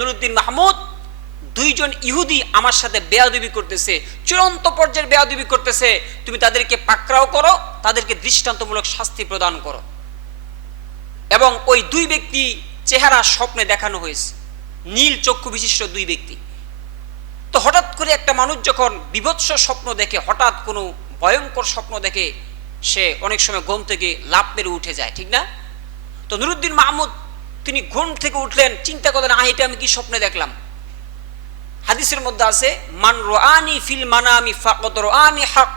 নুরুদ্দিন মাহমুদ, দুইজন ইহুদি আমার সাথে বেয়াদবি করতেছে, চূড়ান্ত পর্যায়ের বেয়াদবি করতেছে, তুমি তাদেরকে পাকড়াও করো, তাদেরকে দৃষ্টান্তমূলক শাস্তি প্রদান করো। এবং ওই দুই ব্যক্তি চেহারা স্বপ্নে দেখানো হয়েছে, নীল চক্ষু বিশিষ্ট দুই ব্যক্তি। তো হঠাৎ করে একটা মানুষ যখন বিভৎস স্বপ্ন দেখে, হঠাৎ কোনো ভয়ঙ্কর স্বপ্ন দেখে, সে অনেক সময় ঘুম থেকে লাফ মেরে উঠে যায়, ঠিক না? তো নুরুদ্দিন মাহমুদ তিনি ঘুম থেকে উঠলেন, চিন্তা করলেন, এটা আমি কি স্বপ্নে দেখলাম? হাদিসের মধ্যে আছে, মান রাআনি ফিল মানামি ফাকাদ রাআনি হক,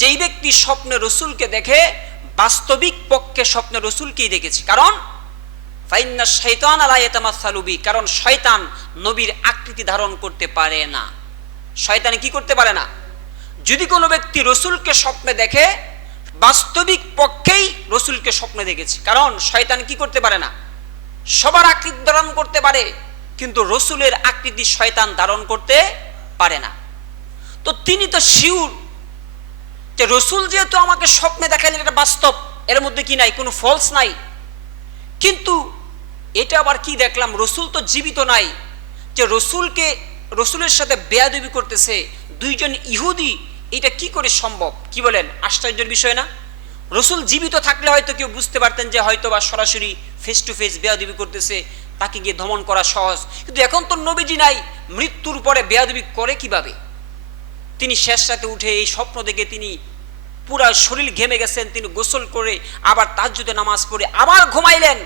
যেই ব্যক্তি স্বপ্নে রসুলকে দেখে বাস্তবিক পক্ষে স্বপ্নে রসুলকেই দেখেছে। কারণ ফাইন্না শাইতান লা ইয়াতামাসসালু বি, কারণ শয়তান নবীর আকৃতি ধারণ করতে পারে না। শয়তান কি করতে পারে না? যদি কোনো ব্যক্তি রসুলকে স্বপ্নে দেখে, বাস্তবিক পক্ষেই রসুলকে স্বপ্নে দেখেছে। কারণ শয়তান কি করতে পারে না? সবার আকৃতি ধারণ করতে পারে, কিন্তু রসুলের আকৃতি শয়তান ধারণ করতে পারে না। তো তিনি তো শিওর যে রসুল যেহেতু আমাকে স্বপ্নে দেখালেন, এটা বাস্তব, এর মধ্যে কি নাই, কোনো ফলস নাই। কিন্তু এটা আবার কি দেখলাম, রসুল তো জীবিত নাই, যে রসুলের সাথে বেয়াদবি করতেছে দুইজন ইহুদি, এটা কি করে সম্ভব? কি বলেন, আশ্চর্যের বিষয় না? রসুল জীবিত থাকলে হয়তো কেউ বুঝতে পারতেন যে হয়তো বা সরাসরি ফেস টু ফেস বেয়াদবি করতেছে, তাকে গিয়ে দমন করা সহজ। কিন্তু এখন তো নবীজি নাই, মৃত্যুর পরে বেয়াদবি করে কিভাবে? তিনি শেষ রাতে উঠে এই স্বপ্ন দেখে তিনি পুরা শরীর ঘেমে গেছেন, তিনি গোসল করে আবার তাহাজ্জুদে নামাজ পড়ে আবার ঘুমাইলেন।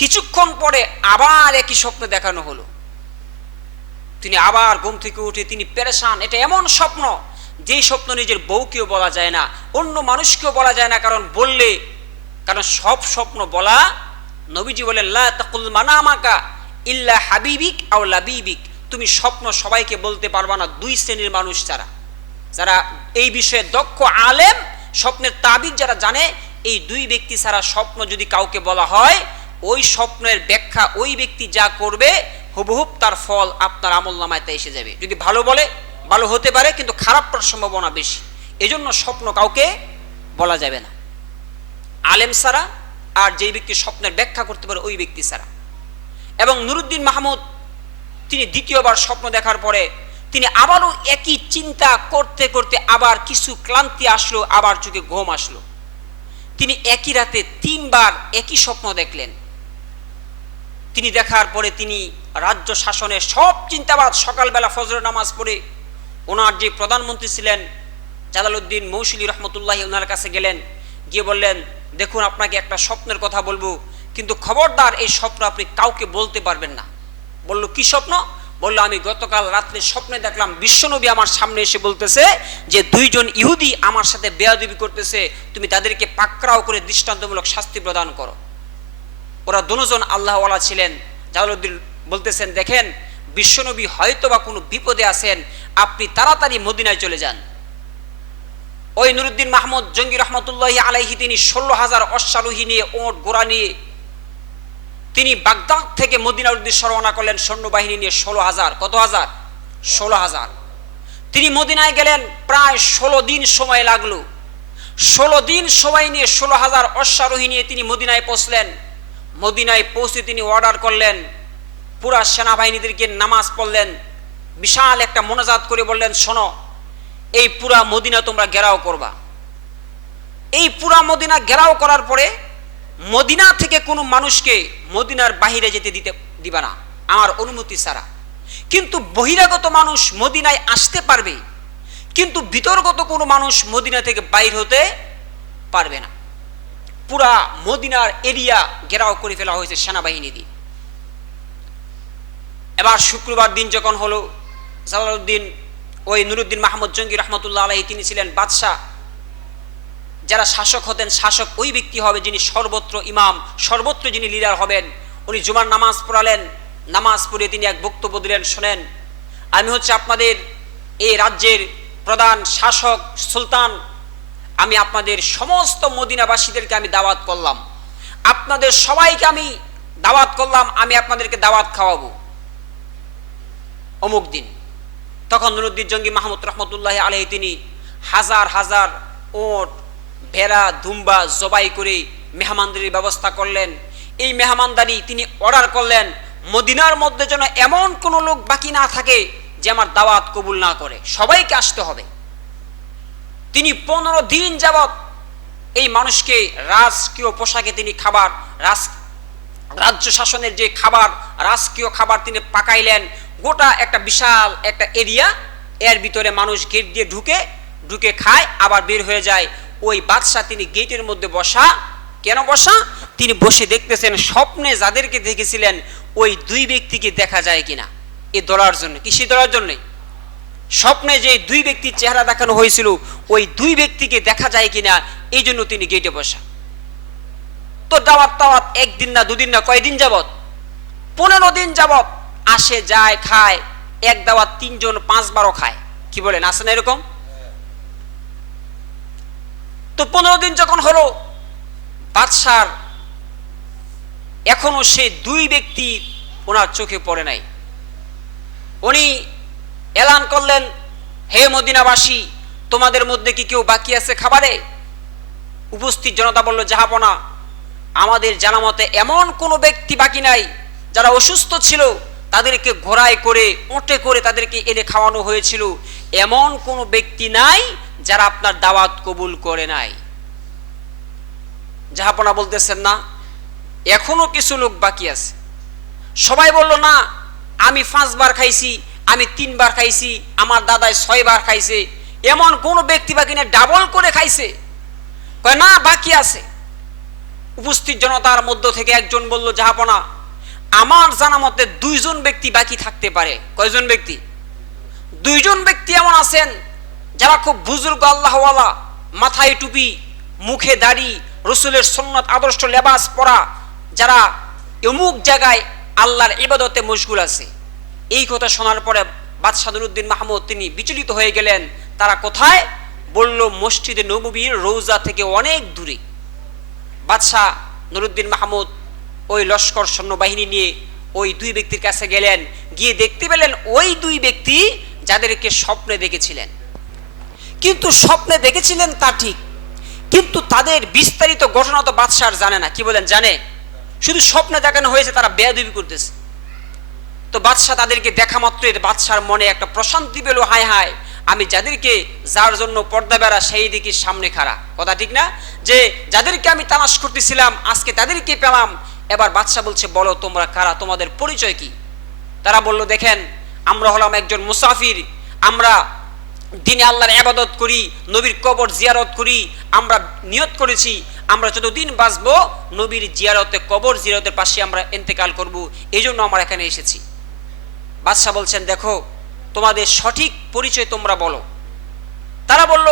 কিছুক্ষণ পরে আবার একই স্বপ্ন দেখানো হলো, তিনি আবার ঘুম থেকে উঠে তিনি পেরেশান। এটা এমন স্বপ্ন, যেই স্বপ্ন নিজের বউকেও বলা যায় না, অন্য মানুষকেও বলা যায় না, কারণ সব স্বপ্ন বলা, নবীজি বলেন লা তাকুল মানামাকা ইল্লা হাবিবিক আও লাবিবিক, তুমি স্বপ্ন সবাইকে বলতে পারবা না, দুই শ্রেণীর মানুষ ছাড়া, যারা এই বিষয়ে দক্ষ আলেম, স্বপ্নের তাবির যারা জানে, এই দুই ব্যক্তি ছাড়া স্বপ্ন যদি কাউকে বলা হয়, ওই স্বপ্নের ব্যাখ্যা ওই ব্যক্তি যা করবে হুবহুব তার ফল আপনার আমলনামায় এসে যাবে। যদি ভালো বলে ভালো হতে পারে, কিন্তু খারাপ করার সম্ভাবনা বেশি। এজন্য স্বপ্ন কাউকে বলা যাবে না, আলেম ছাড়া, আর যেই ব্যক্তি স্বপ্নের ব্যাখ্যা করতে পারে ওই ব্যক্তি ছাড়া। এবং নুরুদ্দিন মাহমুদ তিনি দ্বিতীয়বার স্বপ্ন দেখার পরে তিনি আবারও একই চিন্তা করতে করতে আবার কিছু ক্লান্তি আসলো, আবার চোখে ঘুম আসলো। তিনি একই রাতে 3 বার একই স্বপ্ন দেখলেন। তিনি দেখার পরে তিনি রাজ্য শাসনের সব চিন্তাবাদ, সকালবেলা ফজরের নামাজ পড়ে ওনার যে প্রধানমন্ত্রী ছিলেন জালালউদ্দিন মৌসুলী রহমতুল্লাহি, ওনার কাছে গেলেন, গিয়ে বললেন, দেখুন আপনাকে একটা স্বপ্নের কথা বলবো, কিন্তু খবরদার এই স্বপ্ন আপনি কাউকে বলতে পারবেন না। বলল, কি স্বপ্ন? বলল, আমি গতকাল রাত্রে স্বপ্নে দেখলাম বিশ্বনবী আমার সামনে এসে বলতেছে যে দুইজন ইহুদি আমার সাথে বেয়াদবি করতেছে, তুমি তাদেরকে পাকড়াও করে দৃষ্টান্তমূলক শাস্তি প্রদান করো। ওরা দুজন আল্লাহওয়ালা ছিলেন। জালালউদ্দিন বলতেছেন, দেখেন বিশ্বনবী হয়তো বা কোনো বিপদে আছেন, আপনি তাড়াতাড়ি মদিনায় চলে যান। ওই নুরুদ্দিন মাহমুদ জঙ্গি রহমতুল্লাহি আলাইহি তিনি 16,000 অশ্বারোহী নিয়ে, ওট ঘোড়া নিয়ে তিনি বাগদাদ থেকে মদিনার উদ্দেশ্যে রওনা করলেন সৈন্যবাহিনী নিয়ে। 16,000, কত হাজার? 16,000। তিনি মদিনায় গেলেন, প্রায় 16 দিন সময় লাগলো। 16 দিন সময় নিয়ে 16,000 অশ্বারোহী নিয়ে তিনি মদিনায় পৌঁছলেন। মদিনায় পৌঁছে তিনি অর্ডার করলেন, পুরা সেনাবাহিনীদেরকে নামাজ পড়লেন, বিশাল একটা মোনাজাত করে বললেন, শোনো, এই পুরা মদিনা তোমরা ঘেরাও করবা। এই পুরা মদিনা ঘেরাও করার পরে মদিনা থেকে কোনো মানুষকে মদিনার বাহিরে যেতে দিবা না আমার অনুমতি ছাড়া। কিন্তু বহিরাগত মানুষ মদিনায় আসতে পারবে, কিন্তু ভিতরগত কোনো মানুষ মদিনা থেকে বাইর হতে পারবে না। পুরা মদিনার এরিয়া ঘেরাও করে ফেলা হয়েছে সেনাবাহিনী দিয়ে। এবার শুক্রবার দিন যখন হলো, জালালউদ্দিন ওই নুরুদ্দিন মাহমুদ জঙ্গি রহমতুল্লাহ আলাইহি তিনি ছিলেন বাদশাহ। যারা শাসক হতেন, শাসক ওই ব্যক্তি হবে যিনি সর্বত্র ইমাম, সর্বত্র যিনি লিডার হবেন। উনি জুমার নামাজ পড়ালেন, নামাজ পড়ে তিনি এক বক্তব্য দিলেন, শোনেন, আমি হচ্ছে আপনাদের এই রাজ্যের প্রধান শাসক সুলতান, আমি আপনাদের সমস্ত মদিনাবাসীদেরকে আমি দাওয়াত করলাম, আপনাদের সবাইকে আমি দাওয়াত করলাম, আমি আপনাদেরকে দাওয়াত খাওয়াবো অমুক দিন। তখন নুরুদ্দিন জঙ্গি মাহমুদ রহমতুল্লাহ আলাইহি তিনি হাজার হাজার ওট, ভেড়া, দুম্বা জবাই করে মেহমানদারির ব্যবস্থা করলেন। এই মেহমানদারি তিনি অর্ডার করলেন, মদিনার মধ্যে যেন এমন কোনো লোক বাকি না থাকে যে আমার দাওয়াত কবুল না করে, সবাইকে আসতে হবে। তিনি 15 দিন যাবত এই মানুষকে রাজকীয় পোশাকে তিনি খাবার, রাজ্য শাসনের যে খাবার, রাজকীয় খাবার তিনি পাকাইলেন। গোটা একটা বিশাল একটা এরিয়া, এর ভিতরে মানুষ গেট দিয়ে ঢুকে খায় আবার বের হয়ে যায়। ওই বাদশা তিনি গেটের মধ্যে বসা। কেন বসা? তিনি বসে দেখতেছেন স্বপ্নে যাদেরকে দেখেছিলেন ওই 2 ব্যক্তিকে দেখা যায় কিনা, এ ধরার জন্য। কিসে ধরার জন্য? স্বপ্নে যে 2 ব্যক্তির চেহারা দেখানো হয়েছিল ওই 2 ব্যক্তিকে দেখা যায় কিনা, এই জন্য তিনি গেটে বসা। তো দাওয়াত একদিন না, 2 দিন না, কয়দিন যাবত? 15 দিন যাবত আসে যায় খায়। এক দাওয়াত 3 জন 5 বারও খায়। কি বলেন, আসে না এরকম? তো 15 দিন যখন হলো, বাদশার এখনো সে 2 ব্যক্তি ওনার চোখে পড়ে নাই। উনি এলান করলেন, হে মদিনাবাসী, তোমাদের মধ্যে কি কেউ বাকি আছে খাবারে? উপস্থিত জনতা বলল, জাহাপনা, আমাদের জানা মতে এমন কোনো ব্যক্তি বাকি নাই। যারা অসুস্থ ছিল তাদেরকে ঘোড়ায় করে, ওঁটে করে তাদেরকে এনে খাওয়ানো হয়েছিল। এমন কোনো ব্যক্তি নাই যারা আপনার দাওয়াত কবুল করে নাই। জাহাপনা বলতেছেন, না, এখনো কিছু লোক বাকি আছে। সবাই বলল, না, আমি 5 বার খাইছি, আমি 3 বার খাইছি, আমার দাদাই 6 বার খাইছে। এমন কোন ব্যক্তি বাকি না, ডাবল করে খাইছে। কয়, না, বাকি আছে। উপস্থিত জনতার মধ্য থেকে একজন বলল, জাহাপনা, আমার জানা মতে 2 জন ব্যক্তি বাকি থাকতে পারে। কয়জন ব্যক্তি? 2 জন ব্যক্তি এমন আছেন যারা খুব বুজুর্গ আল্লাহওয়ালা, মাথায় টুপি, মুখে দাড়ি, রসুলের সুন্নাত আদর্শ লেবাস পরা, যারা অমুক জায়গায় আল্লাহর ইবাদতে মশগুল আছে। এই কথা শোনার পরে বাদশাহ নুরউদ্দিন মাহমুদ তিনি বিচলিত হয়ে গেলেন। তারা কোথায়? বলল, মসজিদে নববীর রওজা থেকে অনেক দূরে। বাদশাহ নুরউদ্দিন মাহমুদ ওই লস্কর সৈন্যবাহিনী নিয়ে ওই 2 ব্যক্তির কাছে গেলেন। গিয়ে দেখতে পেলেন ওই 2 ব্যক্তি যাদেরকে স্বপ্নে দেখেছিলেন। কিন্তু স্বপ্নে দেখেছিলেন তা ঠিক, কিন্তু তাদের বিস্তারিত ঘটনা তো বাদশাহ জানে না। কি বলেন, জানে? শুধু স্বপ্নে দেখানো হয়েছে, তারা বেয়াদবি করতেছে। তো বাদশাহ তাদেরকে দেখা মাত্রই বাদশার মনে একটা প্রশান্তি পেল। হায় হায়, আমি যার জন্য পর্দা বেড়া সেই দিকে সামনে খাড়া। কথা ঠিক না? যে যাদেরকে আমি তালাশ করতেছিলাম আজকে তাদেরকে পেলাম। এবার বাদশাহ বলছে, বলো তোমরা কারা, তোমাদের পরিচয় কি? তারা বলল, দেখেন, আমরা হলাম একজন মুসাফির, আমরা দিনে আল্লাহর ইবাদত করি, নবীর কবর জিয়ারত করি। আমরা নিয়ত করেছি আমরা যতদিন বাঁচবো নবীর জিয়ারতে, কবর জিয়ারতের পাশে আমরা ইন্তেকাল করব, এই জন্য আমরা এখানে এসেছি। বাদশাহ বলছেন, দেখো, তোমাদের সঠিক পরিচয় তোমরা বলো। তারা বলল,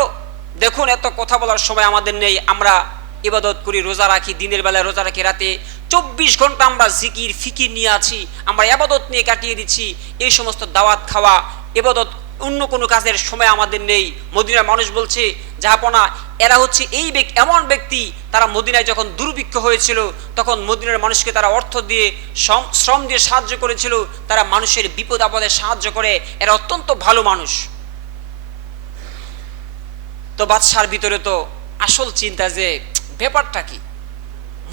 দেখুন, এত কথা বলার সময় আমাদের নেই, আমরা ইবাদত করি, রোজা রাখি, দিনের বেলায় রোজা রাখি, রাতে 24 ঘন্টা আমরা জিকির ফিকির নিয়ে আছি, আমরা ইবাদত নিয়ে কাটিয়ে দিচ্ছি। এই সমস্ত দাওয়াত খাওয়া, ইবাদত, অন্য কোনো কাজের সময় আমাদের নেই। মদিনার মানুষ বলছে, জাহাপনা, এরা হচ্ছে এমন ব্যক্তি, তারা মদিনায় যখন দুর্ভিক্ষ হয়েছিল তখন মদিনার মানুষকে তারা অর্থ দিয়ে, শ্রম দিয়ে সাহায্য করেছিল। তারা মানুষের বিপদ আপদে সাহায্য করে, এরা অত্যন্ত ভালো মানুষ। তো বাদশার ভিতরে তো আসল চিন্তা যে ব্যাপারটা কি,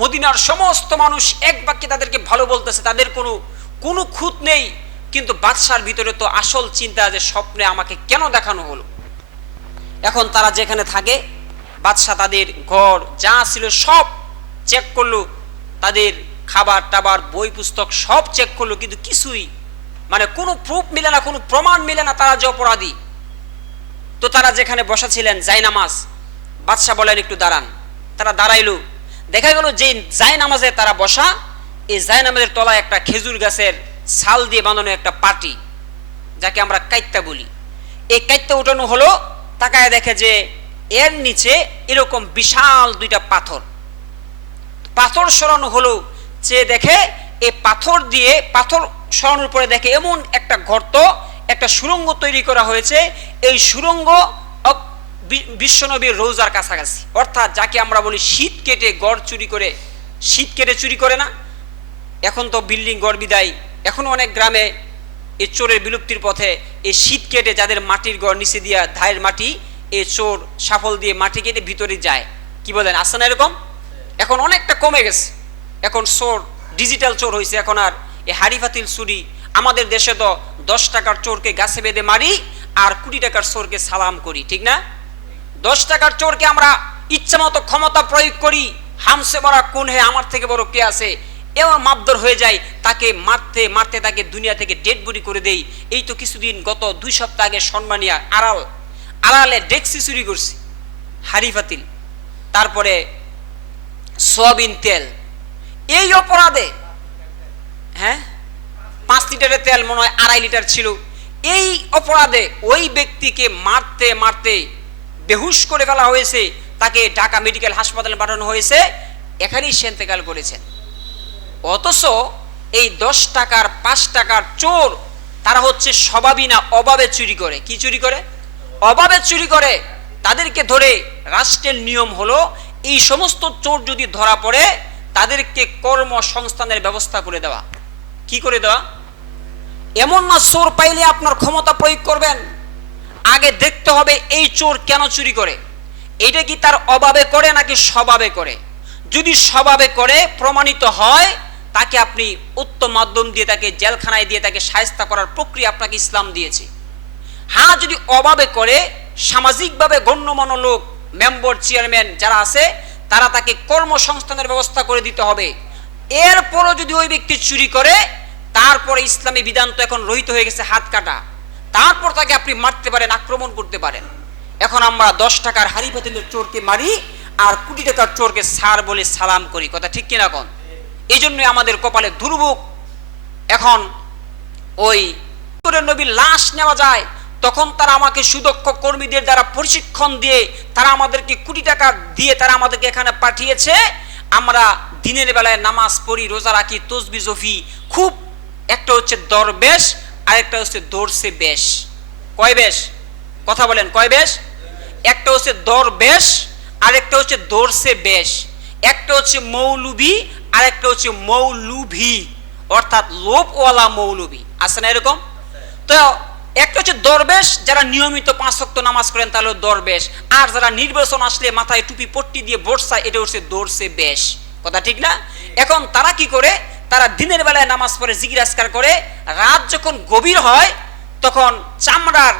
মদিনার সমস্ত মানুষ এক বাক্যে তাদেরকে ভালো বলতেছে, তাদের কোনো খুঁত নেই। কিন্তু বাদশার ভিতরে তো আসল চিন্তা যে স্বপ্নে আমাকে কেন দেখানো হলো। এখন তারা যেখানে থাকে, বাদশা তাদের ঘর যা ছিল সব চেক করলো, তাদের খাবার টাবার, বই পুস্তক সব চেক করলো, কিন্তু কিছুই, মানে কোনো প্রুফ মিলে না, কোনো প্রমাণ মিলে না তারা যে অপরাধী। তো তারা যেখানে বসা ছিলেন, জায়নামাজ, বাদশা বলেন, একটু দাঁড়ান। তারা দাঁড়াইলো। দেখা গেল যে জায়নামাজে তারা বসা, এই জায়নামাজের তলায় একটা খেজুর গাছের ছাল দিয়ে বাঁধানো একটা পাটি, যাকে আমরা কাইত্তা বলি। এই কাইত্তা উঠানো হলো। তাকায় দেখে যে এর নিচে এরকম বিশাল 2টা পাথর সরানো হলো। যে দেখে এই পাথর সরানোর পরে দেখে এমন একটা গর্ত, একটা সুড়ঙ্গ তৈরি করা হয়েছে। এই সুড়ঙ্গ বিশ্বনবীর রওজার কাছাকাছি, অর্থাৎ যাকে আমরা বলি শীত কেটে গড় চুরি করে, শীত কেটে চুরি করে না। এখন তো বিল্ডিং গড় বিদায়, এখনো অনেক গ্রামে এই চোরের বিলুপ্তির পথে। এই শীত কেটে যাদের মাটির ঘর নিচে দিয়া ধায়ের মাটি, এই চোর সাফল দিয়ে মাটি কেটে ভিতরে যায়। কি বলেন, আসে না এরকম? এখন অনেকটা কমে গেছে। এখন চোর ডিজিটাল চোর হয়েছে, এখন আর এই হাড়ি পাতিল চুরি। আমাদের দেশে তো 10 টাকার চোরকে গাছে বেঁধে মারি আর কোটি টাকার চোরকে সালাম করি, ঠিক না? 10 টাকার চোরকে আমরা ইচ্ছা মতো ক্ষমতা প্রয়োগ করি, হামসে বড়া কোন হে, আমার থেকে বড় কে আছে, এমন মাপদর হয়ে যায়, তাকে মারতে মারতে তাকে দুনিয়া থেকে ডেড বডি করে দেই। এই তো কিছুদিন গত 2 সপ্তাহ আগে সম্মানিয়া আড়ালে ডেক্সি চুরি করছি, হাড়ি পাতিল, তারপরে সয়াবিন তেল। এই অপরাধে, হ্যাঁ 5 লিটারের তেল মনে হয় 2.5 লিটার ছিল। এই অপরাধে ওই ব্যক্তিকে মারতে মারতে বেহুশ করে ফেলা হয়েছে, তাকে ঢাকা মেডিকেল হাসপাতালে পাঠানো হয়েছে, এখানেই সে ইন্তেকাল করেছেন। অথচ এই 10 টাকার 5 টাকার চোর তারা হচ্ছে স্বভাবই না, অভাবে চুরি করে। কি চুরি করে? অভাবে চুরি করে। তাদেরকে ধরে রাষ্ট্রের নিয়ম হলো এই সমস্ত চোর যদি ধরা পড়ে তাদেরকে কর্মসংস্থানের ব্যবস্থা করে দেওয়া। কি করে দেওয়া? এমন না চোর পাইলে আপনার ক্ষমতা প্রয়োগ করবেন, আগে দেখতে হবে এই চোর কেন চুরি করে, এটা কি তার অভাবে করে নাকি স্বভাবে করে। যদি স্বভাবে করে প্রমাণিত হয়, তাকে আপনি উত্তম মাধ্যম দিয়ে তাকে জেলখানায় দিয়ে তাকে শায়েস্তা করার প্রক্রিয়া আপনাকে ইসলাম দিয়েছে। হ্যাঁ, যদি অভাবে করে, সামাজিকভাবে গণ্যমান্য লোক, মেম্বার, চেয়ারম্যান যারা আছে, তারা তাকে কর্মসংস্থানের ব্যবস্থা করে দিতে হবে। এরপরও যদি ওই ব্যক্তি চুরি করে, তারপরে ইসলামী বিধান তো এখন রহিত হয়ে গেছে হাত কাটা, তারপর তাকে আপনি মারতে পারেন, আক্রমণ করতে পারেন। এখন আমরা 10 টাকার হাড়ি পাতিলের চোরকে মারি আর কোটি টাকার চোরকে স্যার বলে সালাম করি, কথা ঠিক কিনা কোন? এই জন্যই আমাদের কপালে দুর্ভোগ। এখন ওই নবীর লাশ নেওয়া যায়, তখন তারা আমাকে সুদক্ষ কর্মীদের দ্বারা প্রশিক্ষণ দিয়ে তারা আমাদেরকে কোটি টাকা দিয়ে তারা আমাদেরকে এখানে পাঠিয়েছে। আমরা দিনের বেলায় নামাজ পড়ি, রোজা রাখি, তসবিহ জফি খুব। একটা হচ্ছে দরবেশ আর একটা হচ্ছে দর্শে বেশ। কয় বেশ? কথা বলেন, কয় বেশ? একটা হচ্ছে দরবেশ আর একটা হচ্ছে দর্শে বেশ। একটা হচ্ছে মৌলবি আর একটা হচ্ছে মৌলুভি, অর্থাৎ লোভওয়ালা মৌলবি, আছে না এরকম? তো একটা হচ্ছে দরবেশ, যারা নিয়মিত 5 ওয়াক্ত নামাজ করেন তাহলে দরবেশ, আর যারা নির্বাচন আসলে মাথায় টুপি পট্টি দিয়ে বর্ষায়, এটা হচ্ছে দর্শে বেশ, কথা ঠিক না? এখন তারা কি করে? তারা দিনের বেলায় নামাজ পড়ে, জিকির আজকার করে, রাত যখন গভীর হয় তখন চামড়ার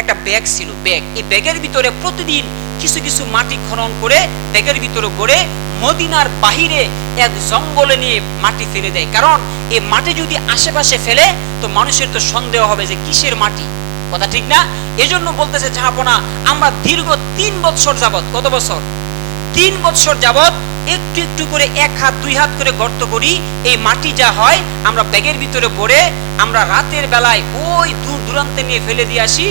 একটা ব্যাগ ছিল, ব্যাগ, এই ব্যাগের ভিতরে প্রতিদিন কিছু কিছু মাটি খনন করে ব্যাগের ভিতরে ভরে মদিনার বাহিরে এক জঙ্গলে নিয়ে মাটি ফেলে দেয়। কারণ এই মাটি যদি আশেপাশে ফেলে তো মানুষের তো সন্দেহ হবে যে কিসের মাটি, কথা ঠিক না? এজন্য বলতেছে জাহাপনা, আমরা দীর্ঘ 3 বছর যাবত, কত বছর? 3 বছর যাবত একটু একটু করে 1 হাত 2 হাত করে গর্ত করি, এই মাটি যা হয় আমরা ব্যাগের ভিতরে ভরে আমরা রাতের বেলায় ওই দূর দূরান্তে নিয়ে ফেলে দিয়ে আসি।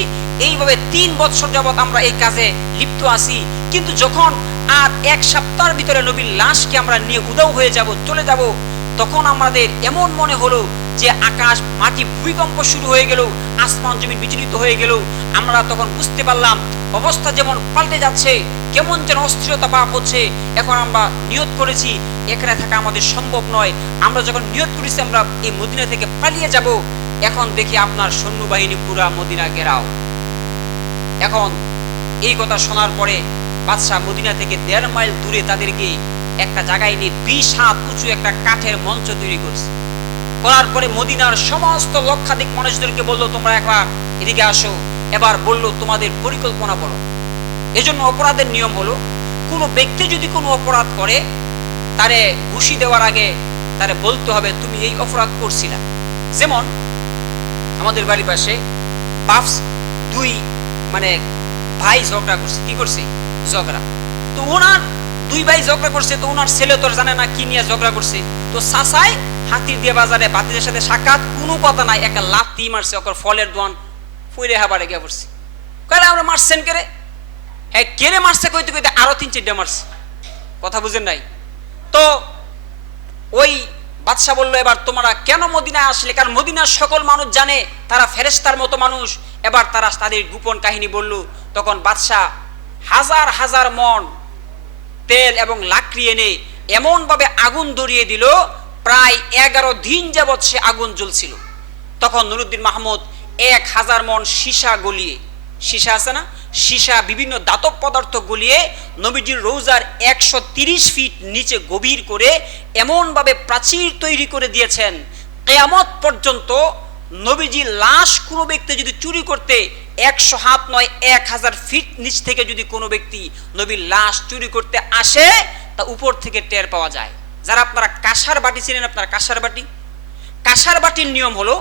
এইভাবে 3 বছর যাবত আমরা এই কাজে লিপ্ত আছি। কিন্তু যখন আর 1 সপ্তাহের ভিতরে নবীর লাশকে আমরা নিয়ে উধাও হয়ে যাব, চলে যাব, তখন আমাদের এমন মনে হলো যে আকাশ মাটি ভূমিকম্প শুরু হয়ে গেল, আসমান জমিন বিচলিত হয়ে গেল। আমরা তখন বুঝতে পারলাম অবস্থা যেমন পাল্টে যাচ্ছে, কেমন যেন অস্থিরতা ভাব হচ্ছে। এখন আমরা নিয়ত করেছি এখানে থাকা আমাদের সম্ভব নয়। আমরা যখন নিয়ত করেছি আমরা এই মদিনা থেকে পালিয়ে যাব, এখন দেখি আপনার সৈন্যবাহিনী পুরা মদিনা ঘেরাও। এখন এই কথা শোনার পরে বাদশাহ মদিনা থেকে 1.5 মাইল দূরে তাদেরকে একটা জায়গায় নিয়ে 20 হাত উঁচু একটা কাঠের মঞ্চ তৈরি করছে। করার পরে মদিনার সমস্ত লক্ষাধিক মানুষদেরকে বললো, তোমরা একবার এদিকে আসো। এবার বললো, তোমাদের পরিকল্পনা বলো। এজন্য অপরাধের নিয়ম হলো, কোনো ব্যক্তি যদি কোনো অপরাধ করে তারে ঘুষি দেওয়ার আগে তারে বলতে হবে তুমি এই অপরাধ করছিলা। যেমন আমাদের বাড়ির পাশে বাপস 2 মানে ভাই ঝগড়া করছে। কি করছে? ঝগড়া। তো ওনার 2 ভাই ঝগড়া করছে, তো ওনার ছেলে তো জানে না কি নিয়ে ঝগড়া করছে। তো চাচাই হাতির দিয়ে বাজারে বাতিলের সাথে সাক্ষাৎ, কোনো কথা নাই, একটা লাথি মারছে, ওর ফলের দোয়ান ফুইরে হাবারে গিয়ে পড়ছে। কইলে আমরা মারছেন কেরে? হ্যাঁ, কেড়ে মারছে কইতে কইতে আরো 3-4টা মারছে। কথা বুঝেন নাই? তো ওই বাদশা বললো, এবার তোমরা কেন মদিনায় আসলে? কারণ মদিনার সকল মানুষ জানে তারা ফেরেশতার মতো মানুষ। এবার তারা তাদের গোপন কাহিনী বলল। তখন বাদশা হাজার হাজার মন তেল এবং লাকড়ি এনে এমন ভাবে আগুন ধরিয়ে দিল, প্রায় 11 দিন যাবৎ সে আগুন জ্বলছিল। তখন নুরুদ্দিন মাহমুদ 1000 মন সীসা গলিয়ে, সীসা আছে না, সীসা বিভিন্ন ধাতব পদার্থ গলিয়ে নবীজির রওজার 130 ফিট নিচে গভীর করে এমন ভাবে প্রাচীর তৈরি করে দিয়েছেন, কিয়ামত পর্যন্ত নবীজি লাশ কোনো ব্যক্তি যদি চুরি করতে 100 হাত নয় 1000 ফিট নিচ থেকে যদি কোনো ব্যক্তি নবীর লাশ চুরি করতে আসে, তা উপর থেকে টের পাওয়া যায়। যারা আপনারা কাঁসার বাটি ছিলেন, আপনারা কাঁসার বাটির নিয়ম হলো,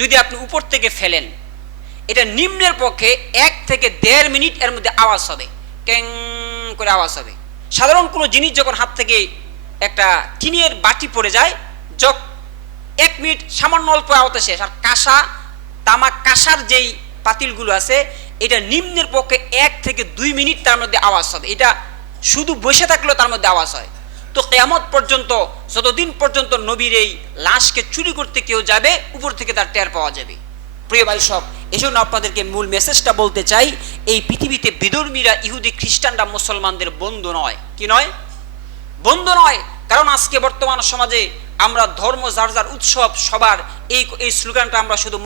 যদি আপনি উপর থেকে ফেলেন, এটা নিম্নের পক্ষে 1 থেকে 1.5 মিনিট এর মধ্যে আওয়াজ হবে, ক্যাং করে আওয়াজ হবে। সাধারণ কোনো জিনিস যখন হাত থেকে একটা টিনের বাটি পড়ে যায়, 1 মিনিট সামান্য অল্প আওয়াজে শেষ। আর কাঁসার যেই পাতিলগুলো আছে, এটা নিম্নের পক্ষে 1 থেকে 2 মিনিট তার মধ্যে আওয়াজ হবে। এটা শুধু বসে থাকলেও তার মধ্যে আওয়াজ হয়। তো কিয়ামত পর্যন্ত যতদিন পর্যন্ত নবীর এই লাশকে চুরি করতে কেউ যাবে, উপর থেকে তার টের পাওয়া যাবে। প্রিয় ভাই সব, এজন্য আপনাদেরকে মূল মেসেজটা বলতে চাই, এই পৃথিবীতে বিধর্মীরা, ইহুদি খ্রিস্টানরা মুসলমানদের বন্ধু নয়। কি নয়? বন্ধু নয়। কারণ আজকে বর্তমান সমাজে আমরা ধর্ম যার যার উৎসব সবার, এই স্লোগানটা আমরা শুধু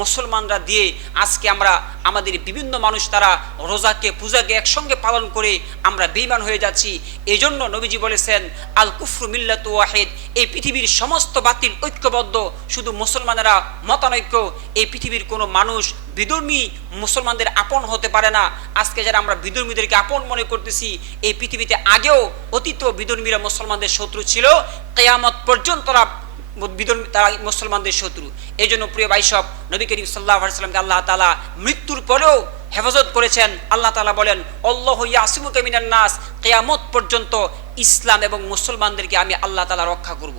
মুসলমানরা দিয়ে আজকে আমরা আমাদের বিভিন্ন মানুষ তারা রোজাকে পূজাকে একসঙ্গে পালন করে আমরা বেঈমান হয়ে যাচ্ছি। এই জন্য নবীজি বলেছেন, আল কুফরু মিল্লাতু ওয়াহিদ, এই পৃথিবীর সমস্ত বাতিল ঐক্যবদ্ধ, শুধু মুসলমানেরা মতানৈক্য। এই পৃথিবীর কোনো মানুষ বিধর্মী মুসলমানদের আপন হতে পারে না। আজকে যারা আমরা বিধর্মীদেরকে আপন মনে করতেছি, এই পৃথিবীতে আগেও অতীত বিধর্মীরা মুসলমানদের শত্রু ছিল, কিয়ামত পর্যন্ত তারা মুসলমানদের শত্রু। এই জন্য প্রিয় ভাই সব, নবী করিম সাল্লাল্লাহু আলাইহি ওয়াসাল্লামকে আল্লাহ তাআলা মৃত্যুর পরেও হেফাজত করেছেন। আল্লাহ তাআলা বলেন, আল্লাহু ইয়াসিমুকা মিনান নাস, কিয়ামত পর্যন্ত ইসলাম এবং মুসলমানদেরকে আমি আল্লাহ তাআলা রক্ষা করব।